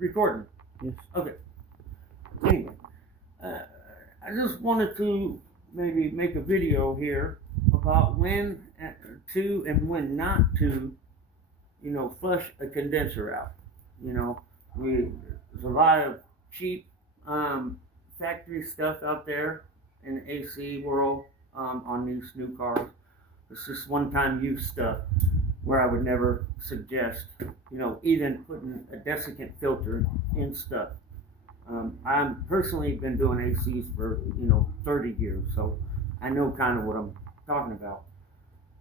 recording? Yes. Okay. Anyway, I just wanted to maybe make a video here about when to and when not to, flush a condenser out. There's a lot of cheap factory stuff out there in the AC world on these new cars. It's just one-time use stuff where I would never suggest, even putting a desiccant filter in stuff. I've personally been doing ACs for, 30 years, so I know kind of what I'm talking about.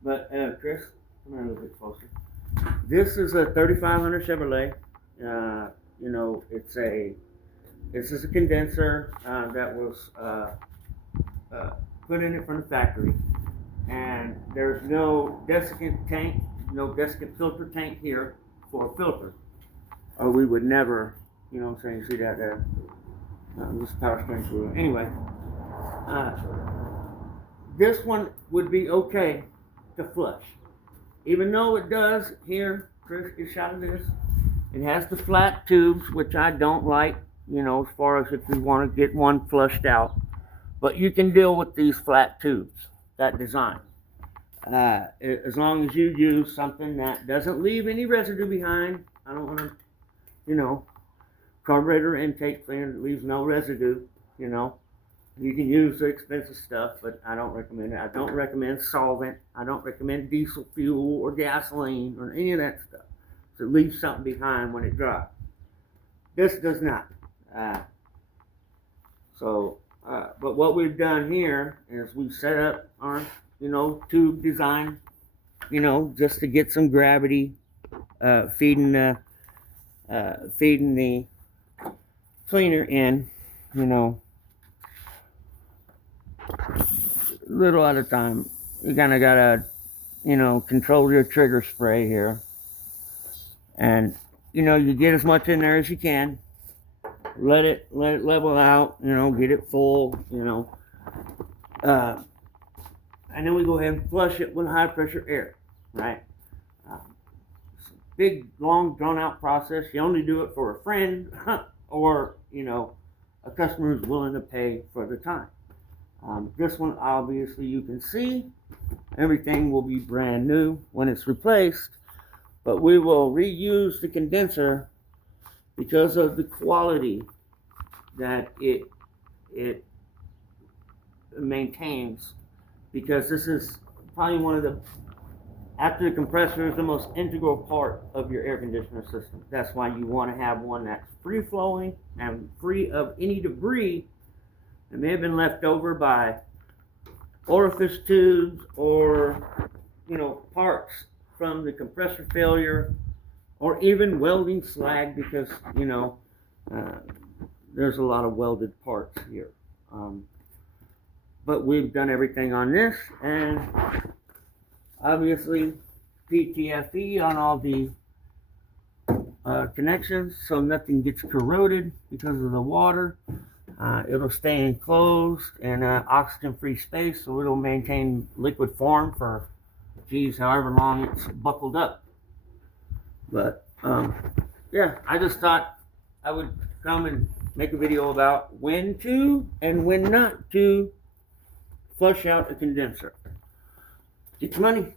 But, Chris, come here a little bit closer. This is a 3500 Chevrolet. This is a condenser that was put in it from the factory. And there's no desiccant tank, no desiccant filter tank here for a filter. Or we would never, you see that there? This power steering fluid. Anyway, this one would be okay to flush. Even though it does, here, Chris, get a shot of this. It has the flat tubes, which I don't like, as far as if you want to get one flushed out. But you can deal with these flat tubes, that design. As long as you use something that doesn't leave any residue behind. I don't want to, carburetor intake cleaner that leaves no residue, You can use the expensive stuff, but I don't recommend it. I don't recommend solvent. I don't recommend diesel fuel or gasoline or any of that stuff. So it leaves something behind when it dries. This does not. But what we've done here is we set up our, tube design, just to get some gravity, feeding the cleaner in, little at a time. You kind of gotta, control your trigger spray here. And, you get as much in there as you can. Let it level out, get it full, and then we go ahead and flush it with high pressure air, right? It's a big, long, drawn out process. You only do it for a friend or, a customer who's willing to pay for the time. This one, obviously, you can see everything will be brand new when it's replaced, but we will reuse the condenser because of the quality that it maintains, because this is probably one of the, after the compressor, is the most integral part of your air conditioner system. That's why you want to have one that's free flowing and free of any debris that may have been left over by orifice tubes or, parts from the compressor failure, or even welding slag, because, there's a lot of welded parts here. But we've done everything on this, and obviously PTFE on all the connections, so nothing gets corroded because of the water. It'll stay enclosed in an oxygen-free space, so it'll maintain liquid form for, however long it's buckled up. But, yeah, I just thought I would come and make a video about when to and when not to flush out a condenser. Get your money.